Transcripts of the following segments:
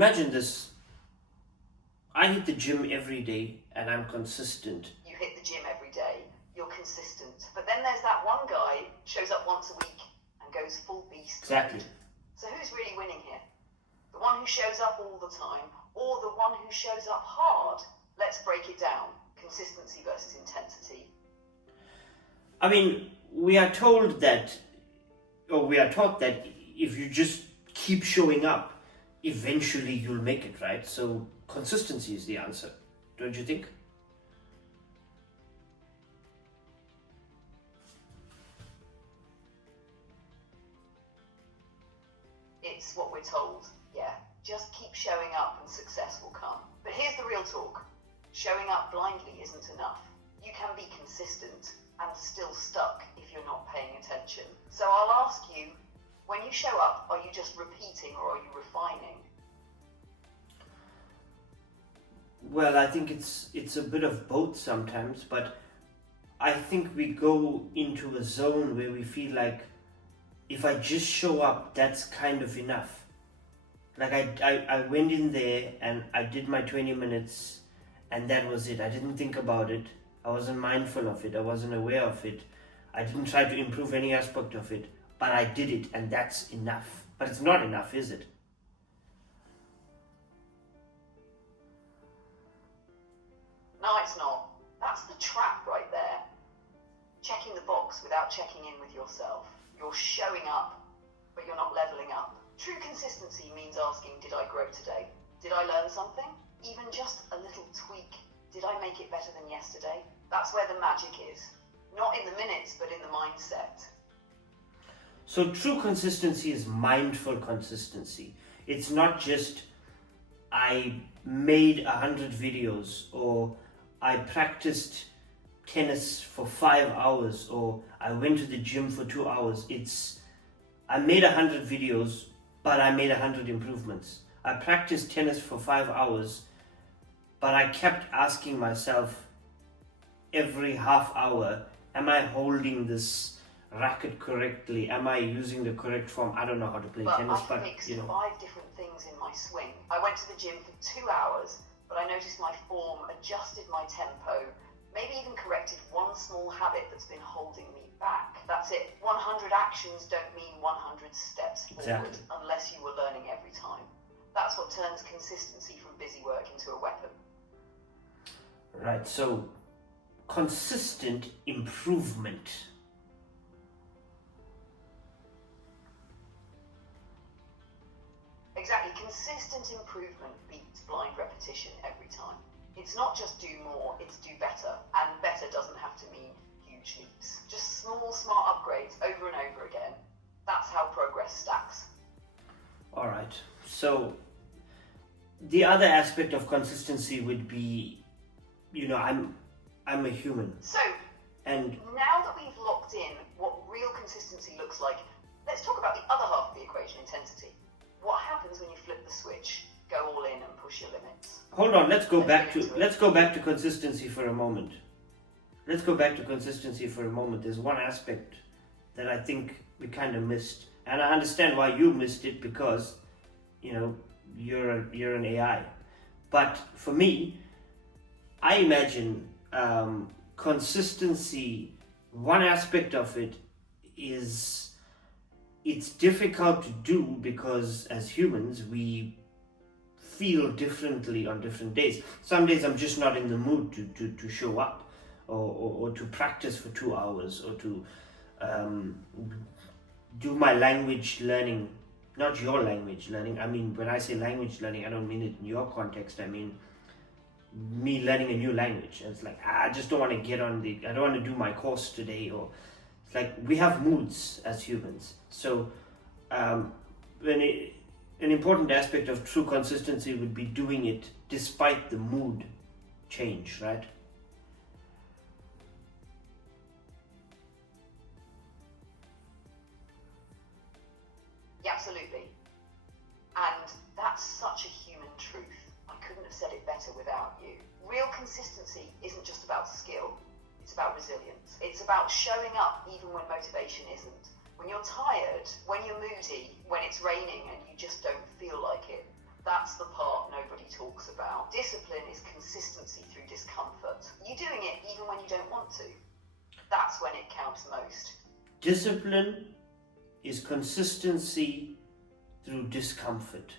imagine this. I hit the gym every day and I'm consistent. You hit the gym every day, you're consistent. But then there's that one guy, shows up once a week and goes full beast. Exactly. So who's really winning here? The one who shows up all the time, or the one who shows up hard? Let's break it down. Consistency versus intensity. I mean, we are taught that if you just keep showing up, eventually you'll make it, right? So consistency is the answer, don't you think? It's what we're told, yeah. Just keep showing up and success will come. But here's the real talk. Showing up blindly isn't enough. You can be consistent and still stuck if you're not paying attention. So I'll ask you, when you show up, are you just repeating or are you refining? Well, I think it's a bit of both sometimes, but I think we go into a zone where we feel like if I just show up, that's kind of enough. Like I went in there and I did my 20 minutes and that was it. I didn't think about it. I wasn't mindful of it. I wasn't aware of it. I didn't try to improve any aspect of it, but I did it and that's enough. But it's not enough, is it? No, it's not. That's the trap right there. Checking the box without checking in with yourself. You're showing up, but you're not leveling up. True consistency means asking, did I grow today? Did I learn something? Even just a little tweak. Did I make it better than yesterday? That's where the magic is. Not in the minutes, but in the mindset. So true consistency is mindful consistency. It's not just I made 100 videos or I practiced tennis for 5 hours or I went to the gym for 2 hours. It's I made 100 videos, but I made 100 improvements. I practiced tennis for 5 hours, but I kept asking myself every half hour, am I holding this racket correctly? Am I using the correct form? I don't know how to play tennis, but I mixed 5 different things in my swing. I went to the gym for 2 hours, but I noticed my form, adjusted my tempo, maybe even corrected one small habit that's been holding me back. That's it. 100 actions don't mean 100 steps forward unless you were learning every time. That's what turns consistency from busy work into a weapon. Right, so consistent improvement. Exactly. Consistent improvement beats blind repetition every time. It's not just do more, it's do better. And better doesn't have to mean huge leaps. Just small, smart upgrades over and over again. That's how progress stacks. All right. So the other aspect of consistency would be, I'm a human. So, and now that we've locked in what real consistency looks like, let's talk about the other half of the equation, intensity. What happens when you flip the switch, go all in and push your limits? Hold on, let's go back to consistency for a moment. Let's go back to consistency for a moment. There's one aspect that I think we kind of missed, and I understand why you missed it because, you're an AI. But for me, I imagine consistency. One aspect of it is it's difficult to do because as humans we feel differently on different days. Some days I'm just not in the mood to show up or to practice for 2 hours or to do my language learning. Not your language learning. I mean, when I say language learning, I don't mean it in your context. I mean me learning a new language. And it's like, I just don't want to I don't want to do my course today. Or it's like we have moods as humans. So an important aspect of true consistency would be doing it despite the mood change, right? Yeah, absolutely. And that's such a human truth. I couldn't have said it better without you. Real consistency isn't just about skill, it's about resilience. It's about showing up even when motivation isn't. When you're tired, when you're moody, when it's raining and you just don't feel like it. That's the part nobody talks about. Discipline is consistency through discomfort. You doing it even when you don't want to. That's when it counts most. Discipline is consistency through discomfort.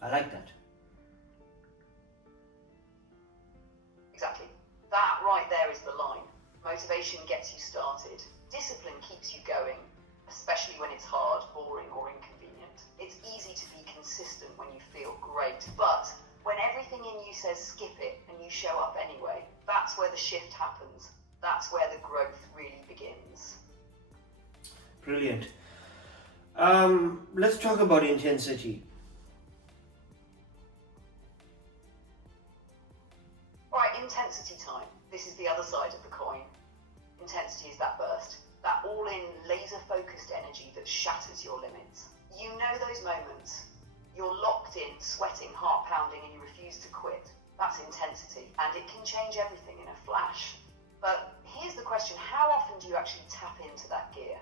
I like that. Exactly. That right there is the line. Motivation gets you started. Discipline keeps you going, especially when it's hard, boring, or inconvenient. It's easy to be consistent when you feel great, but when everything in you says skip it and you show up anyway, that's where the shift happens. That's where the growth really begins. Brilliant. Let's talk about intensity. Right, intensity time. This is the other side of the coin. Intensity is that burst, that all-in, laser-focused energy that shatters your limits. You know those moments. You're locked in, sweating, heart pounding, and you refuse to quit. That's intensity, and it can change everything in a flash. But here's the question, how often do you actually tap into that gear?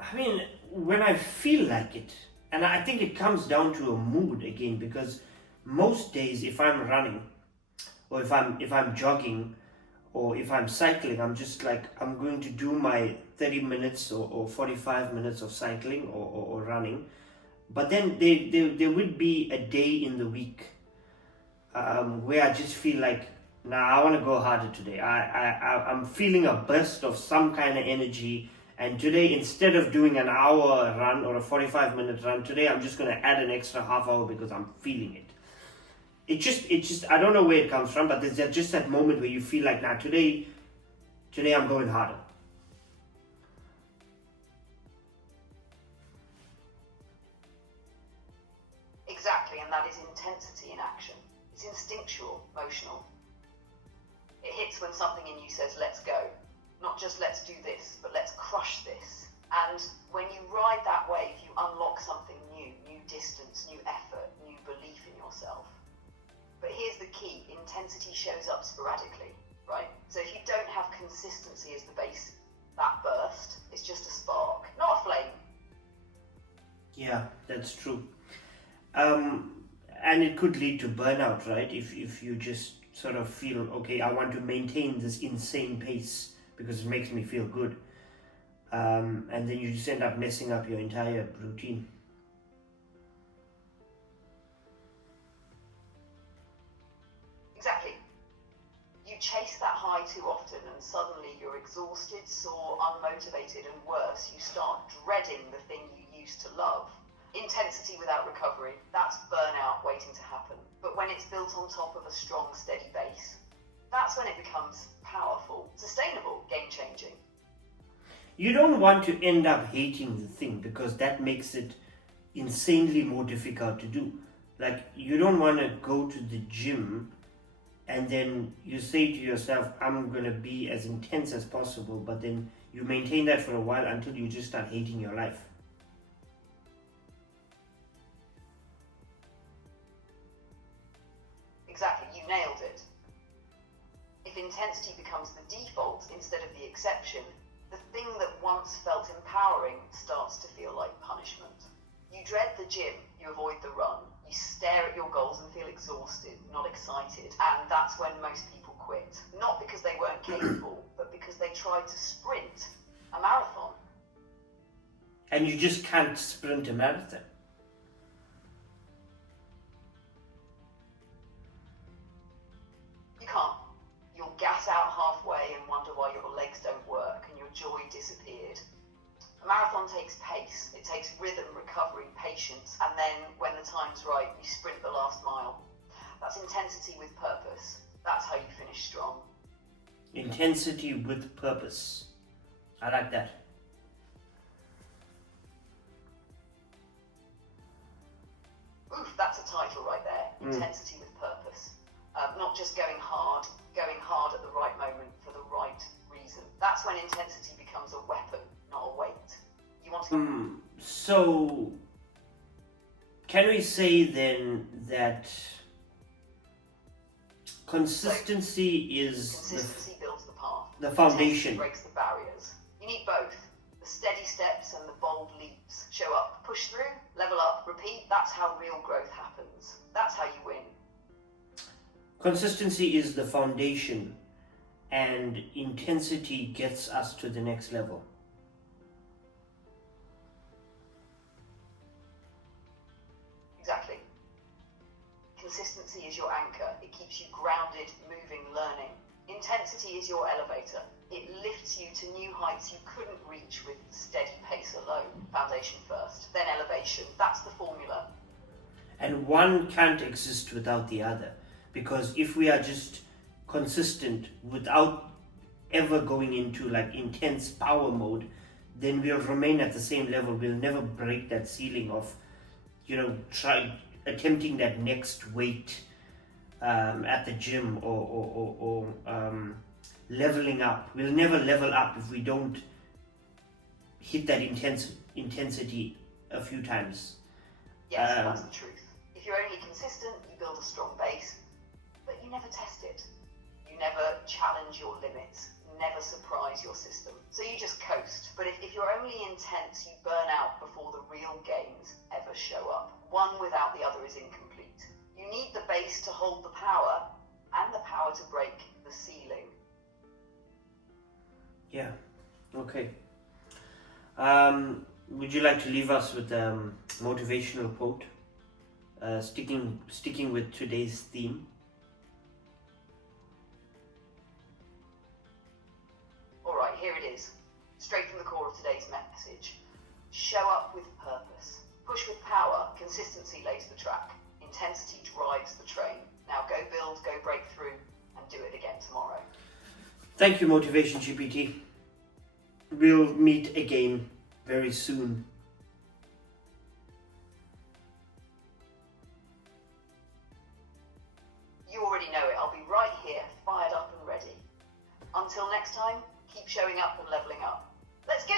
I mean, when I feel like it, and I think it comes down to a mood again, because most days if I'm running, or if I'm jogging, or if I'm cycling, I'm just like, I'm going to do my 30 minutes or 45 minutes of cycling or running. But then there would be a day in the week where I just feel like, nah, I want to go harder today. I'm feeling a burst of some kind of energy. And today, instead of doing an hour run or a 45-minute run, today I'm just going to add an extra half hour because I'm feeling it. It just, I don't know where it comes from, but there's just that moment where you feel like, nah, today I'm going harder. Exactly, and that is intensity in action. It's instinctual, emotional. It hits when something in you says, let's go. Not just let's do this, but let's crush this. And when you ride that wave, you unlock something new distance, new effort, new belief in yourself. But here's the key, intensity shows up sporadically, right? So if you don't have consistency as the base, that burst is just a spark, not a flame. Yeah, that's true. And it could lead to burnout, right? If you just sort of feel, okay, I want to maintain this insane pace because it makes me feel good. And then you just end up messing up your entire routine. Exactly. You chase that high too often and suddenly you're exhausted, sore, unmotivated, and worse, you start dreading the thing you used to love. Intensity without recovery, that's burnout waiting to happen. But when it's built on top of a strong, steady base, that's when it becomes powerful, sustainable, game-changing. You don't want to end up hating the thing because that makes it insanely more difficult to do. Like, you don't want to go to the gym and then you say to yourself, I'm going to be as intense as possible, but then you maintain that for a while until you just start hating your life. Exactly, you nailed it. If intensity becomes the default instead of the exception, the thing that once felt empowering starts to feel like punishment. You dread the gym, you avoid the run, you stare at your goals and feel exhausted, not excited, and that's when most people quit. Not because they weren't capable, but because they tried to sprint a marathon. And you just can't sprint a marathon. You can't. You'll gas out halfway and wonder why your legs don't work and your joy disappeared. A marathon takes pace, it takes rhythm, recovery, patience, and then when the time's right, you sprint the last mile. That's intensity with purpose. That's how you finish strong. Intensity with purpose. I like that. Oof, that's a title right there. Intensity with purpose. Not just going hard at the right moment for the right reason. That's when intensity becomes a weapon, not a weight. You want to... So, can we say then that consistency is Consistency builds the path. the foundation? Intensity breaks the barriers. You need both. The steady steps and the bold leaps. show up, push through, level up, repeat. That's how real growth happens. That's how you win. Consistency is the foundation, and intensity gets us to the next level. Exactly. Consistency is your anchor. It keeps you grounded, moving, learning. Intensity is your elevator. It lifts you to new heights you couldn't reach with steady pace alone. Foundation first, then elevation. That's the formula. And one can't exist without the other, because if we are just consistent without ever going into like intense power mode, then we'll remain at the same level. We'll never break that ceiling of, attempting that next weight at the gym, or leveling up. We'll never level up if we don't hit that intensity a few times. Yes, that's the truth. If you're only consistent, you build a strong base, but you never test it. You never challenge your limits, never surprise your system. So you just coast. But if you're only intense, you burn out before the real gains ever show up. One without the other is incomplete. You need the base to hold the power, and the power to break the ceiling. Yeah, okay. Would you like to leave us with a motivational quote? Sticking with today's theme. Alright, here it is. Straight from the core of today's message. Show up with purpose. Push with power. Consistency lays the track. Intensity drives the train. Now go build, go break through, and do it again tomorrow. Thank you, MotivationGPT. We'll meet again very soon. You already know it. I'll be right here, fired up and ready. Until next time, keep showing up and leveling up. Let's go!